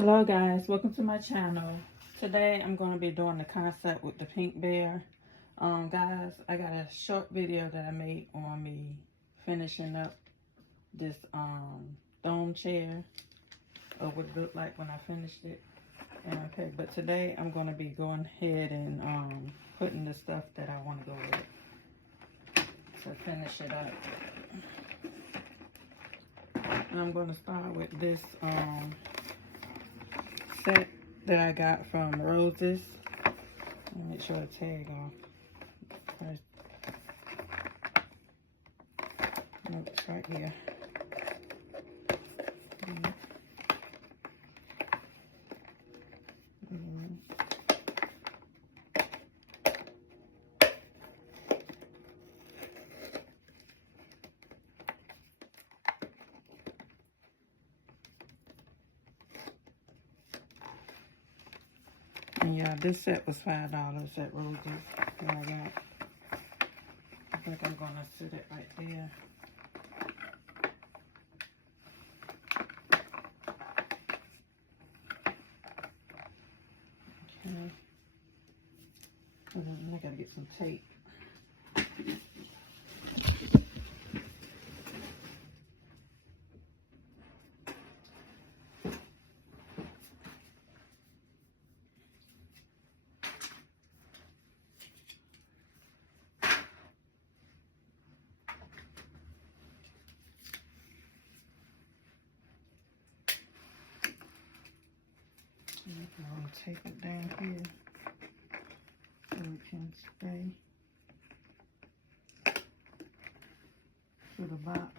Hello guys, welcome to my channel. Today I'm going to be doing the concept with the pink bear. Guys, I got a short video that I made on me finishing up this dome chair, or what it looked like when I finished it. Okay, but today I'm going to be going ahead and putting the stuff that I want to go with to finish it up. And I'm going to start with this set that I got from Roses. Let me make sure the tag off first. Nope, it's right here. And yeah, this set was $5 at Roses that I got. I think I'm gonna sit it right there. Okay. And then I gotta get some tape. I'm gonna tape it down here so it can stay to the box.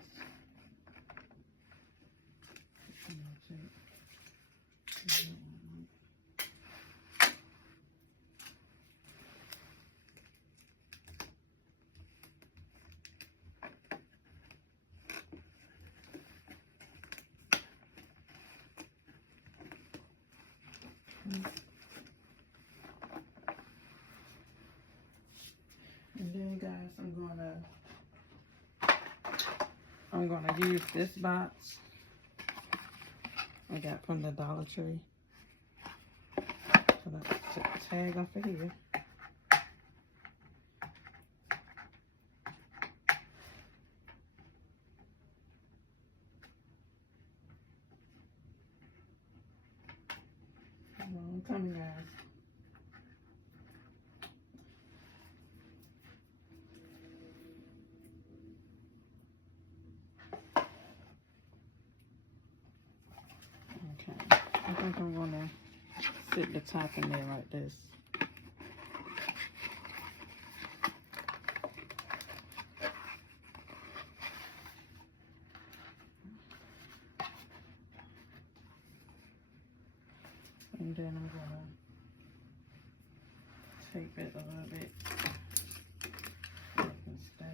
And then guys, I'm gonna use this box I got from the Dollar Tree. So let's take the tag off of here. I'm coming, guys. Okay, I think I'm gonna sit the top in there like this. And then I'm gonna tape it a little bit so it can stay.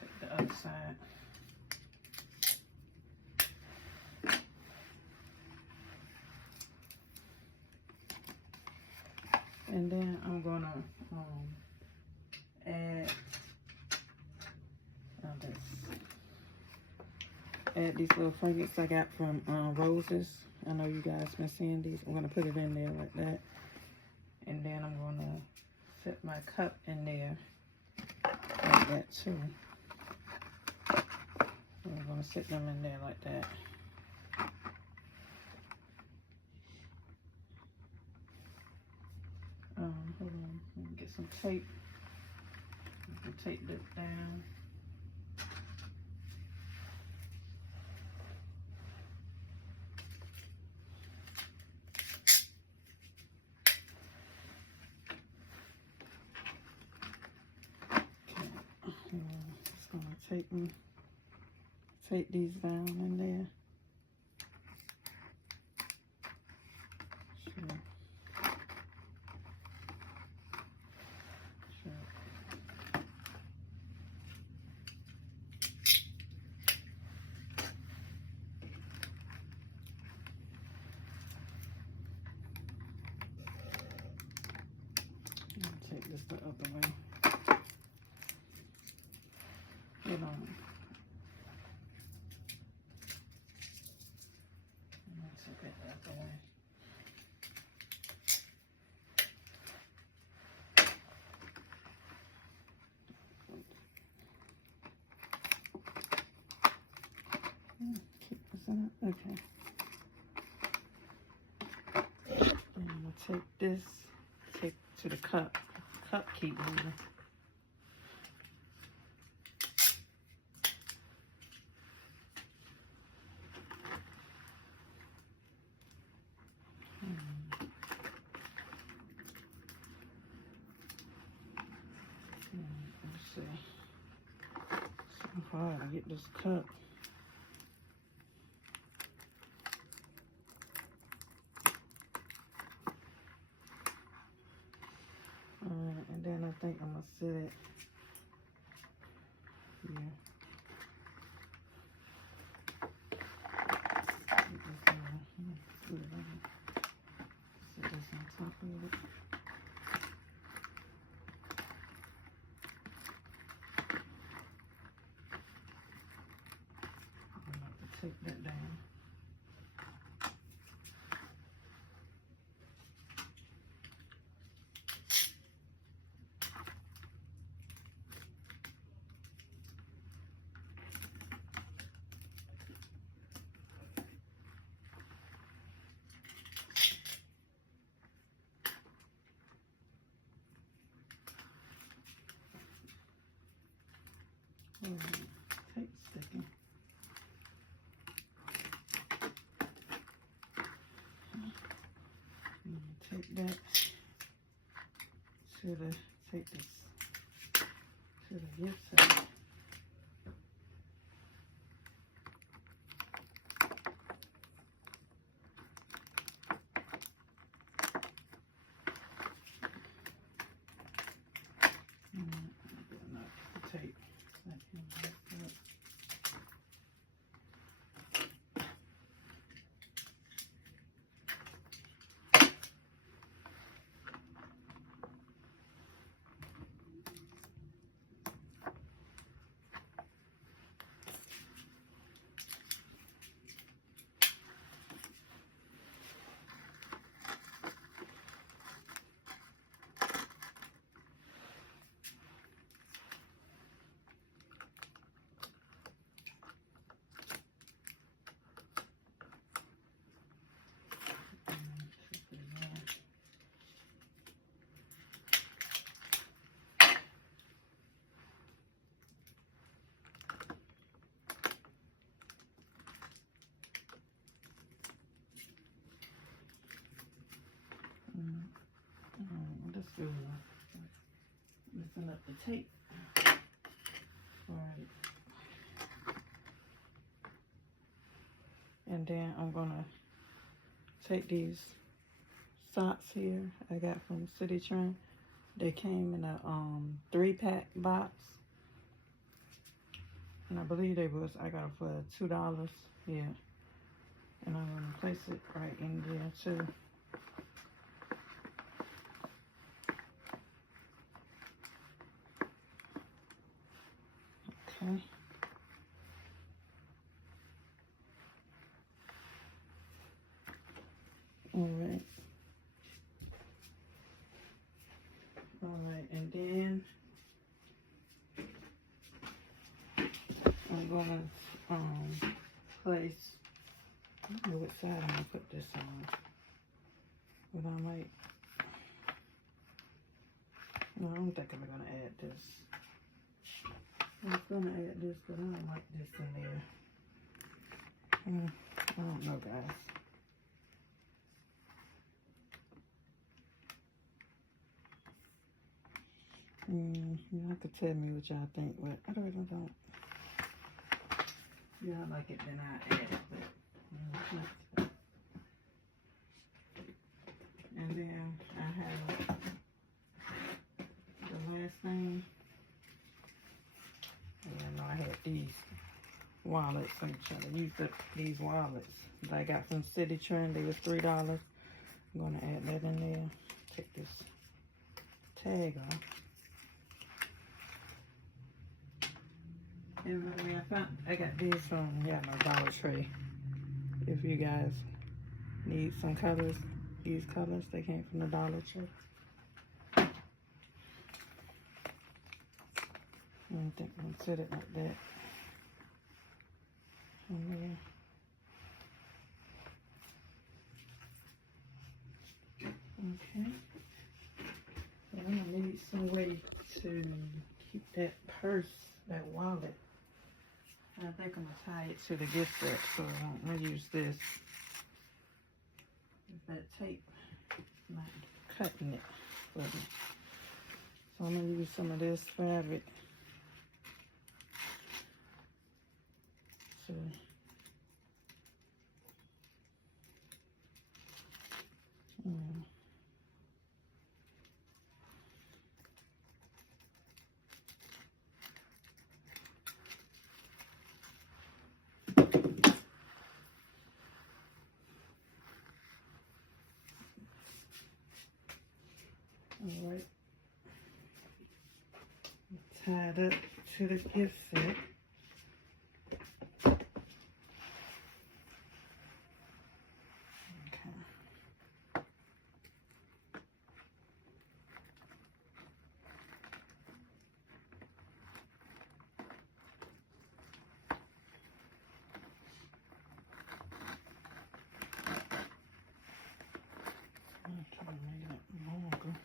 Take the other side. And then I'm gonna add these little fragrance I got from Roses. I know you guys been seeing these. I'm gonna put it in there like that. And then I'm gonna set my cup in there like that too. I'm gonna set them in there like that. Hold on, let me get some tape. You can tape this down. It's gonna take these down in there. Sure. this the other way. Hold on. Let's take it the other way. Keep this in it. Okay. And I'm gonna take this, take to the cup. Cup keep moving. Let's see. So hard to get this cup. Alright, and then I think I'm gonna sit it here. Sit this on top of it. I'm about to take that down. Tape sticking. Take that to the, take this to the gift side. Tape. Let's do listen up the tape. Alright. And then I'm gonna take these socks here I got from City Trend. They came in a 3-pack box. And I believe they was, I got it for $2. Yeah. And I'm gonna place it right in there too. Okay. Alright. Alright, and then I'm gonna place, I don't know what side I'm gonna put this on. But I might, no, I don't think I'm gonna add this. I was gonna add this, but I don't like this in there. I don't know, guys. You have to tell me what y'all think, but I really don't. Yeah, I like it, then I add it, but and then I have the last thing. Yeah, no, I had these wallets. I'm trying to use these wallets that I got from City Trend. They was $3. I'm gonna add that in there. Take this tag on. And by the way, I got these from Dollar Tree. If you guys need some colors, these colors, they came from the Dollar Tree. I don't think I'm gonna set it like that. And okay. So I'm gonna need some way to keep that purse, that wallet. I think I'm gonna tie it to the gift set, so I'm gonna use this. That tape not cutting it for me. So I'm gonna use some of this fabric to all right, tied up to the gift set. I'm trying to make it longer.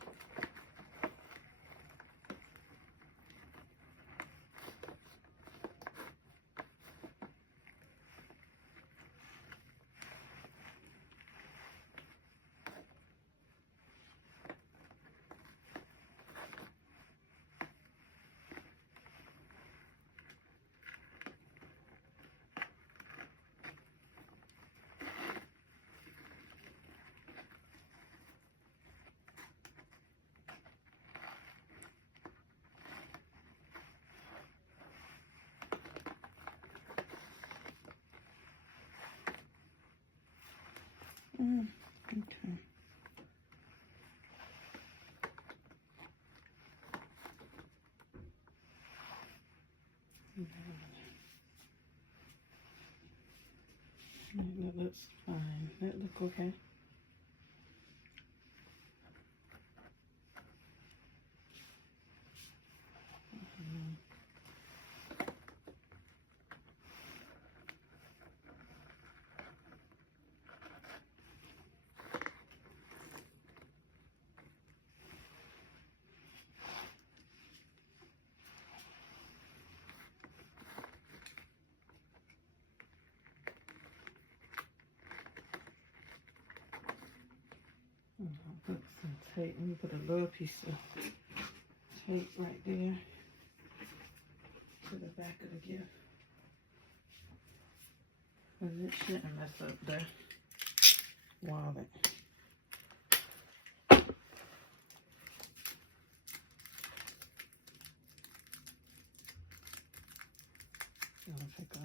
Okay. That looks fine. That look okay. I'll put some tape. Let me put a little piece of tape right there to the back of the gift. Because it shouldn't mess up the wallet. I'll take a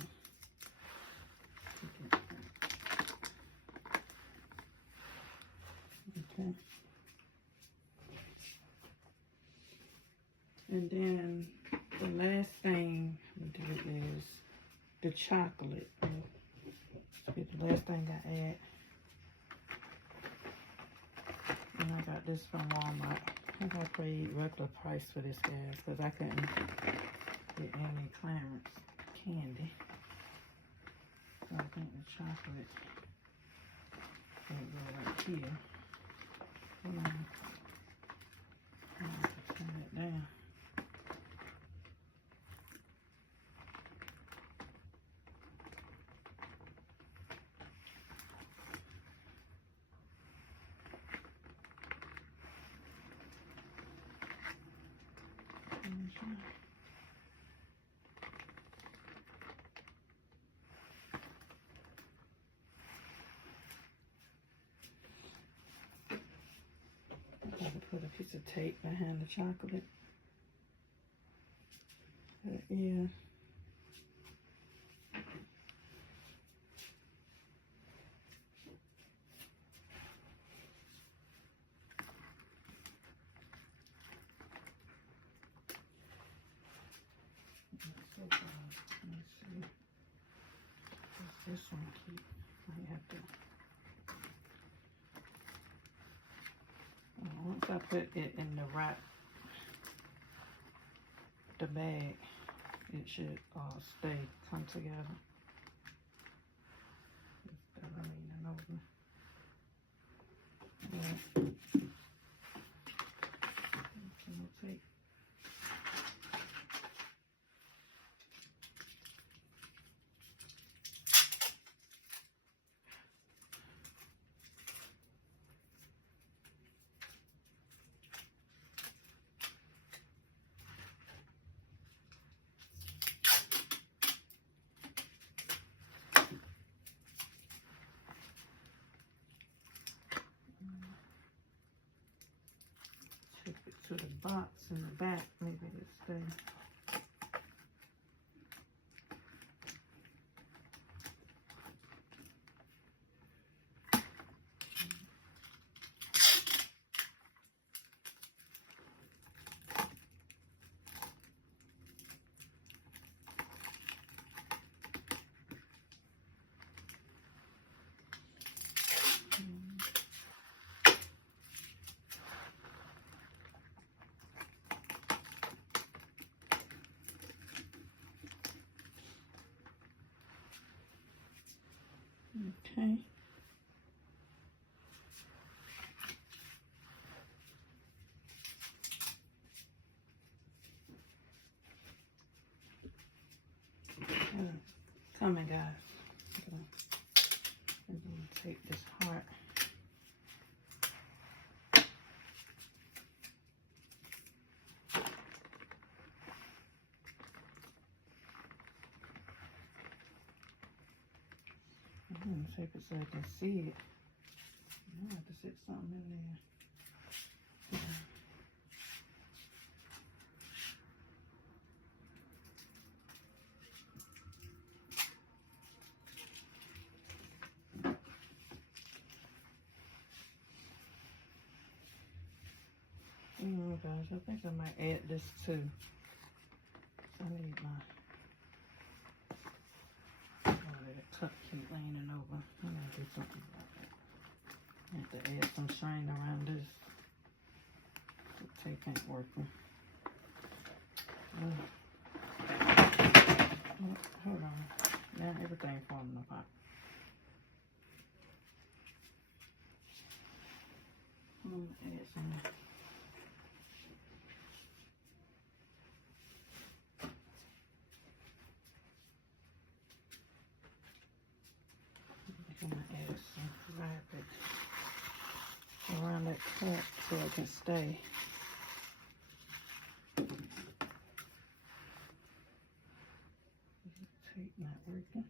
okay. And then the last thing we do is the chocolate. The last thing I add. And I got this from Walmart. I think I paid regular price for this, guys, because I couldn't get any clearance candy. So I think the chocolate will go right here. Hold on. I have to turn it down. I would put a piece of tape behind the chocolate. Yeah. Let me see. Does this one keep? I have to. Once I put it in the bag, it should come together. Take it to the box in the back, maybe it'll stay. Okay. Coming, guys. I'm going to take this heart. I'm going to tape it so I can see it. I have to sit something in there. Oh gosh, I think I might add this too. I need my that cup keep leaning over. I'm gonna do something about that. I have to add some string around this. The tape ain't working. Oh, hold on. Now everything falling apart. I'm gonna add some. I'm gonna add some rabbit around that cup so it can stay. Tape not working.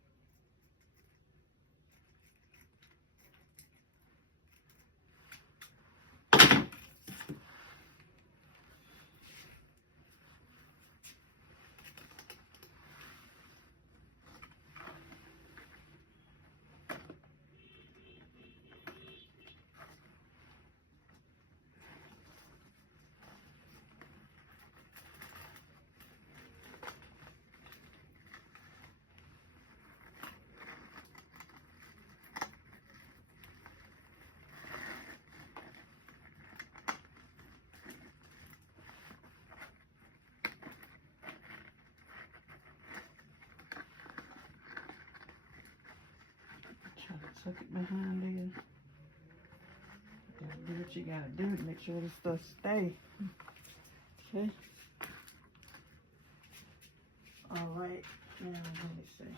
Try to tuck it behind there. You gotta do what you gotta do to make sure this stuff stay. Okay. All right. Now let me see.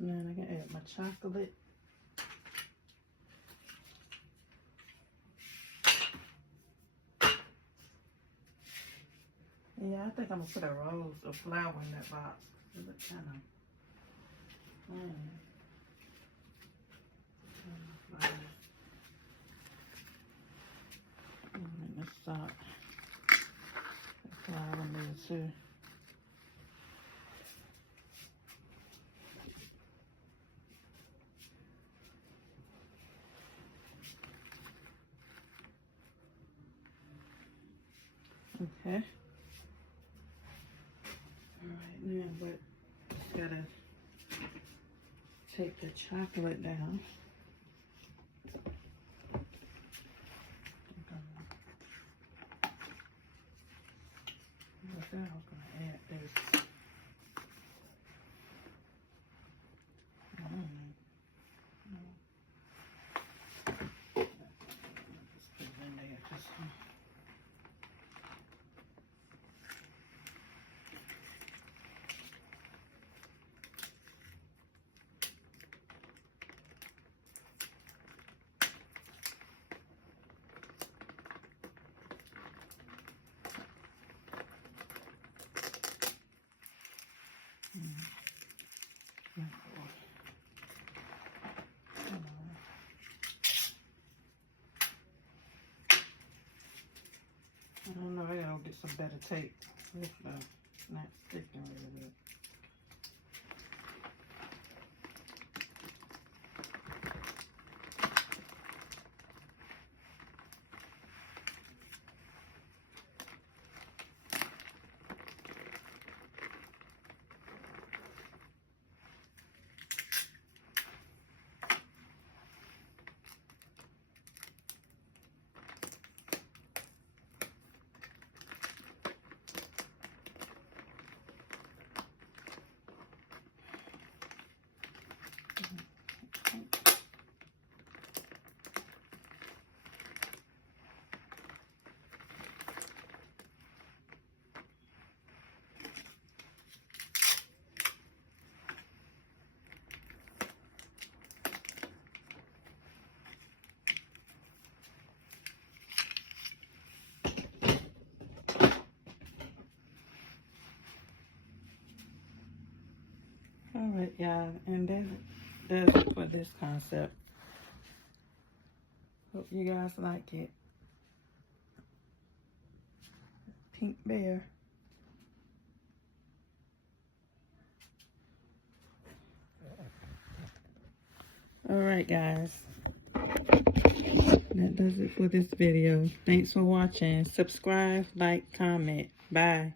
Now I can add my chocolate. Yeah, I think I'm gonna put a rose of flower in that box. It looks kind of stop. That's all I need to. Okay. Alright, now but just gotta take the chocolate down. I was gonna add this. Just put it in there. Just, I don't know, I gotta get some better tape. It's not sticking really good. Alright, y'all, and that's it for this concept. Hope you guys like it. Pink bear. Alright, guys. That does it for this video. Thanks for watching. Subscribe, like, comment. Bye.